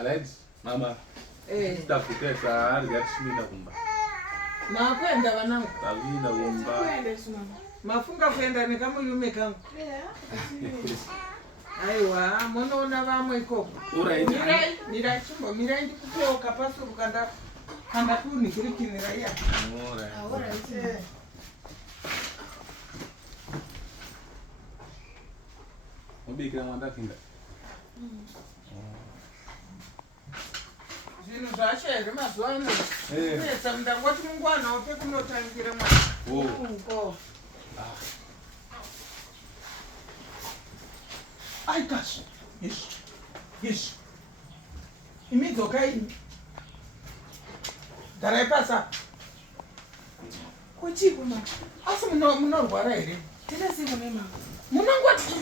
Alright, mama. Sitafutesa arya tishimina kumba. Makwenda vanangu. Tavina kumba. Mafunga kuenda nekamuyume kangu. Aiwa, munoona vamwe ikoko. Mirai chimbo, mirai ndikupeoka pasuru kanda kunikirikinira iya. Alright. Mubikira mwanda kinda. Zvinhu zvacho here mazuva ano. Kunetsa mundangoti mungwana wope kunotangira mwana. Ai gosh. Yes. Imidzoka ini. Garai pasa. Kuchiko mama. Asi munorwara here? Tena siko mama. Munongoti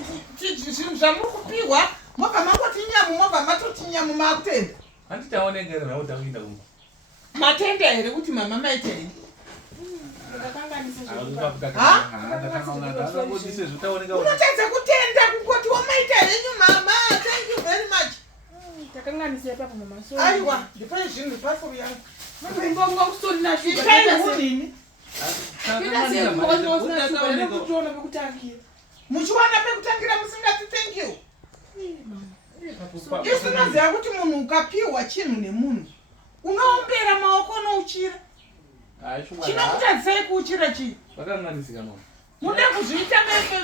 zvinhu zvamuri kupiwa mobva mangoti nyamu mobva matoti nyamu makutenda. Handitaonengera nawo takuinda kumba. Matenda here kuti mama maita here? Unotadza kutenda kungoti wamaita henyu mama. Thank you very much. Takanganisa papa mama. Aiwa, ndipai zvinhu pasuru yangu. Mbongo kustori na shuga. Ndipai hunini. Tena siko mwana kutoona pekutangira. Muchiwana pekutangira musingati thank you. Yesu naziva kuti munhu ukapiwa chinhu nemunhu unoombera maoko unouchira. Chinokutadzai kuuchira chii? Vakanganisika mama. Mude kuzviita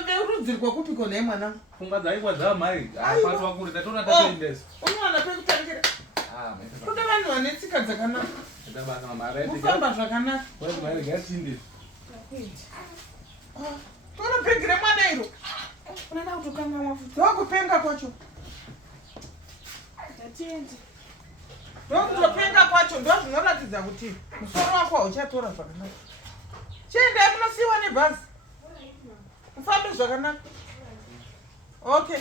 verudzi rwekupi kona mwanangu? Pfungwa dzaikwa dzamai. Apatwa kuri tatona tatoendesa. Unowana pekutangira. Kude vanhu vane tsika dzakanaka. Ndabaka mama right. Kufamba zvakanaka. Kwai mai gatindi. Toropengere mwana iro. Unaenda kutokanga mafuta. Ndokupenga kwacho. Tatende. Ndokutopenga kwacho ndo zvinoratidza kuti musoro wako hauchatora zvakanaka. Chiendai munosiyiwa nebhazi. Mufambe zvakanaka. Okay.